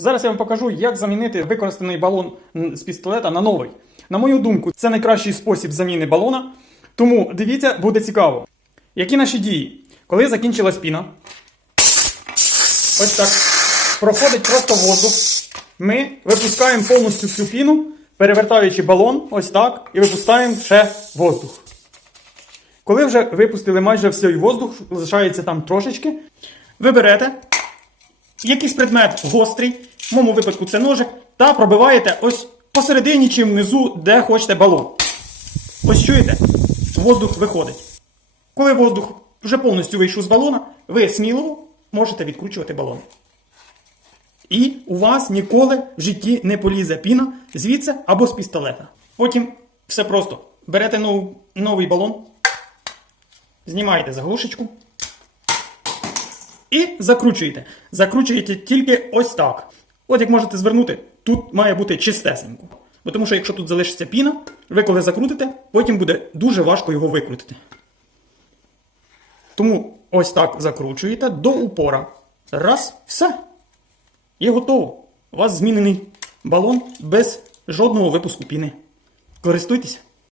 Зараз я вам покажу, як замінити використаний балон з пістолета на новий. На мою думку, це найкращий спосіб заміни балона. Тому дивіться, буде цікаво. Які наші дії? Коли закінчилась піна, ось так проходить просто воздух. Ми випускаємо повністю всю піну, перевертаючи балон, ось так, і випускаємо ще воздух. Коли вже випустили майже всій воздух, залишається там трошечки, ви берете якийсь предмет гострий, в моєму випадку це ножик, та пробиваєте ось посередині чи внизу, де хочете балон. Ось чуєте? Воздух виходить. Коли воздух вже повністю вийшов з балона, ви сміливо можете відкручувати балон. І у вас ніколи в житті не полізе піна звідси або з пістолета. Потім все просто. Берете нов- новий балон, знімаєте заглушечку і закручуєте. Закручуєте тільки ось так. От як можете звернути, тут має бути чистесенько. Бо тому що якщо тут залишиться піна, ви коли закрутите, потім буде дуже важко його викрутити. Тому ось так закручуєте до упора. Раз, все. І готово. У вас змінений балон без жодного випуску піни. Користуйтесь.